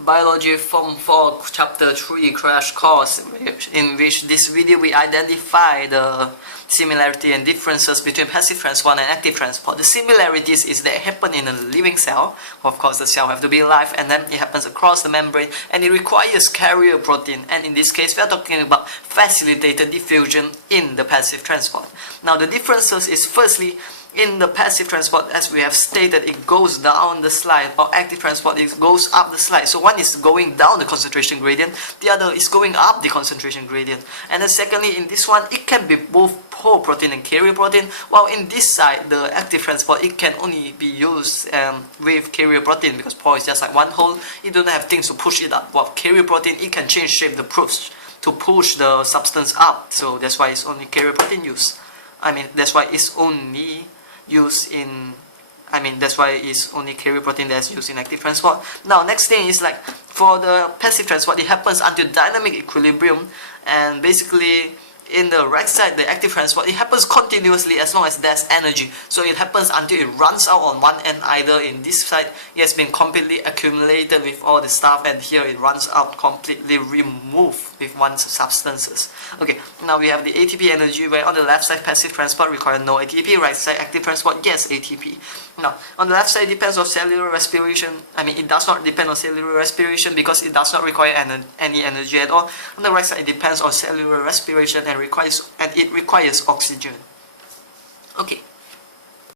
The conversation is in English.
Biology Form 4 Chapter 3 crash course, in which this video we identify the similarity and differences between passive transport and active transport. The similarities is they happen in a living cell. Of course, the cell have to be alive, and then it happens across the membrane, and it requires carrier protein. And in this case, we are talking about facilitated diffusion in the passive transport. Now, the differences is firstly, in the passive transport, as we have stated, it goes down the slide, or active transport, it goes up the slide. So one is going down the concentration gradient, the other is going up the concentration gradient. And then secondly, in this one, it can be both whole protein and carrier protein, while in this side, the active transport, it can only be used with carrier protein, because pore is just like one hole, it don't have things to push it up. While carrier protein, it can change shape the proofs to push the substance up. So that's why it's only carrier protein use. That's why it's only carrier protein that's used in active transport. Now, next thing is like, for the passive transport, it happens until dynamic equilibrium, and basically, in the right side, the active transport, it happens continuously as long as there's energy. So it happens until it runs out on one end. Either in this side, it has been completely accumulated with all the stuff, and here it runs out completely removed with one substances. Okay, now we have the ATP energy, where on the left side, passive transport require no ATP, right side, active transport, yes, ATP. Now, on the left side, it depends on cellular respiration. It does not depend on cellular respiration because it does not require any energy at all. On the right side, it depends on cellular respiration and it requires oxygen. Okay.